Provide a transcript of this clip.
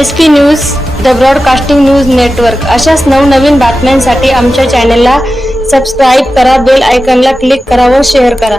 S P news the broadcasting news network अशाच नवनवीन बातम्यांसाठी आमच्या चॅनलला सबस्क्राईब करा बेल आयकनला क्लिक करा व शेअर करा.